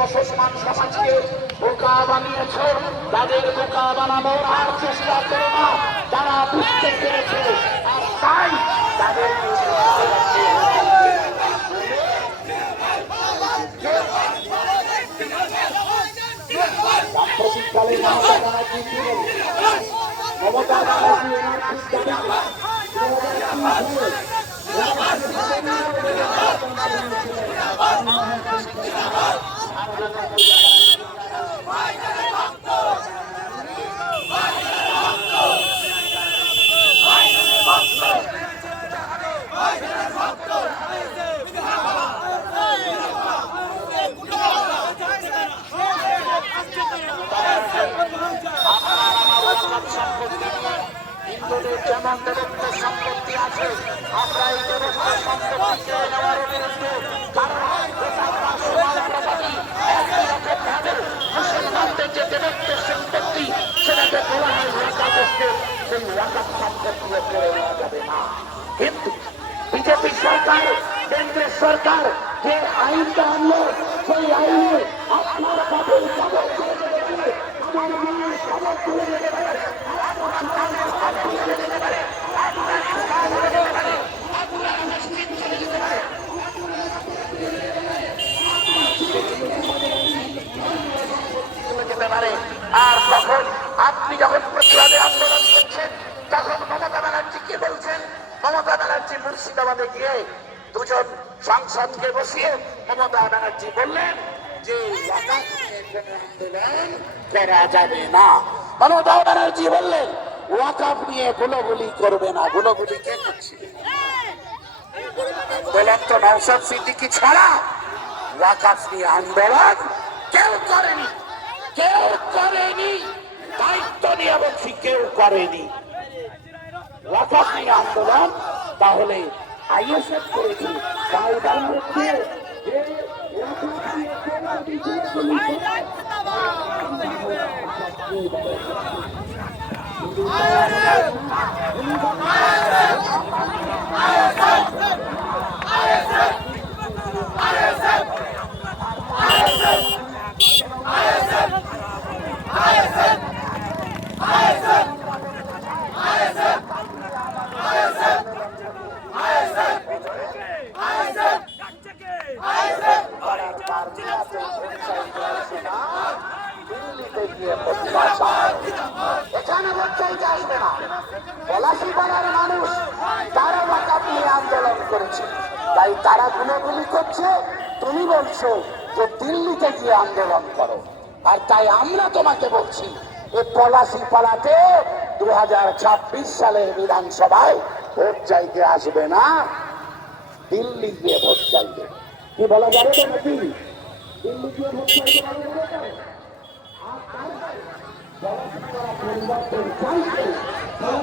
মুসলমান সমাজকে বোকা বানিয়েছ তাদের বোকা বানানোর আর চেষ্টা করো না। তারা বুঝতে পেরেছে আর তাই তাদের সাম্প্রতিককালে মমতা ব্যানার্জি কি বলে? মমতা ব্যানার্জি যেমন দেবত্ব সম্পত্তি আছে আমরা এই দেবত্ব সম্পত্তিকে নেওয়ার বিরুদ্ধে কারণ এটা আমরা সমান প্রপার্টি একই রকম ভাবে মুসলমানদের যে দেবত্ব সম্পত্তি সেটাকে যাবে কিন্তু বিজেপি সরকার কেন্দ্রের সরকার যে আইনটা আনলো সেই আইনে আপনার আর তখন আপনি যখন প্রতিবাদে আন্দোলন করছেন, তখন মমতা ব্যানার্জি কি বলছেন? মমতা ব্যানার্জি মুর্শিদাবাদে গিয়ে দুজন সাংসদকে বসিয়ে মমতা ব্যানার্জি বললেন যে আন্দোলন করা যাবে না মমতা ব্যানার্জি বললেন ওয়াকাফ নিয়ে গুলোগুলি করবে না গুলোগুলি কে করছিল আন্দোলন তো নৌসদ সিদ্দিকি ছাড়া ওয়াকাফ নিয়ে আন্দোলন কেউ করেনি কেউ করেনি দায়িত্ব নিয়ে বলছি কেউ করেনি ওয়াকাফ নিয়ে আন্দোলন তাহলে আইএসএফ করেছি তাই মধ্যে যে ওয়াকাফ নিয়ে কোনো গুলোগুলি করে, দিল্লিতে গিয়ে প্রতিবাদ চায়। তাই তারা গুলোগুলি করছে। তুমি বলছো যে দিল্লিতে গিয়ে আন্দোলন করো। আর তাই আমরা তোমাকে বলছি, এ পলাশি পাড়াতে দু হাজার ছাব্বিশ সালের বিধানসভায় ভোট চাইতে আসবে না। দিল্লি গিয়ে ভোট চাইবে। কি বলা যাবে নাকি? দিল্লি গিয়ে ভোট চাইতে যারা